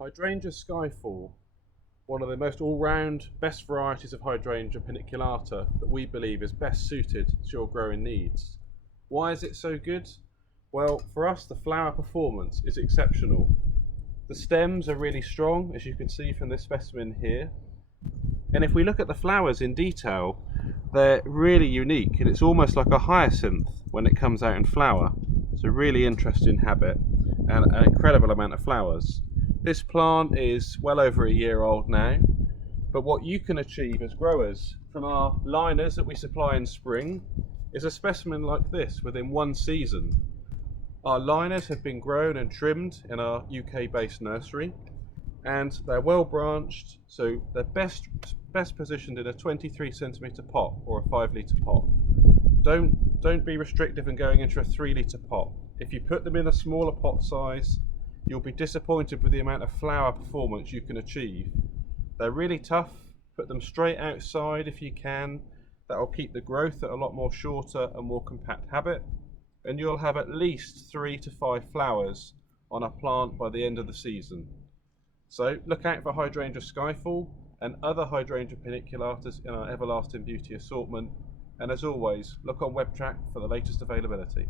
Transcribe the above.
Hydrangea Skyfall, one of the most all-round, best varieties of Hydrangea paniculata that we believe is best suited to your growing needs. Why is it so good? Well, for us the flower performance is exceptional. The stems are really strong, as you can see from this specimen here. And if we look at the flowers in detail, they're really unique, and it's almost like a hyacinth when it comes out in flower. It's a really interesting habit and an incredible amount of flowers. This plant is well over a year old now, but what you can achieve as growers from our liners that we supply in spring is a specimen like this within one season. Our liners have been grown and trimmed in our UK-based nursery, and they're well branched, so they're best positioned in a 23 centimetre pot or a 5 litre pot. Don't be restrictive in going into a 3 litre pot. If you put them in a smaller pot size, you'll be disappointed with the amount of flower performance you can achieve. They're really tough. Put them straight outside if you can. That'll keep the growth at a lot more shorter and more compact habit, and you'll have at least 3 to 5 flowers on a plant by the end of the season. So look out for Hydrangea Skyfall and other Hydrangea paniculatas in our Everlasting Beauty assortment, and as always, look on WebTrack for the latest availability.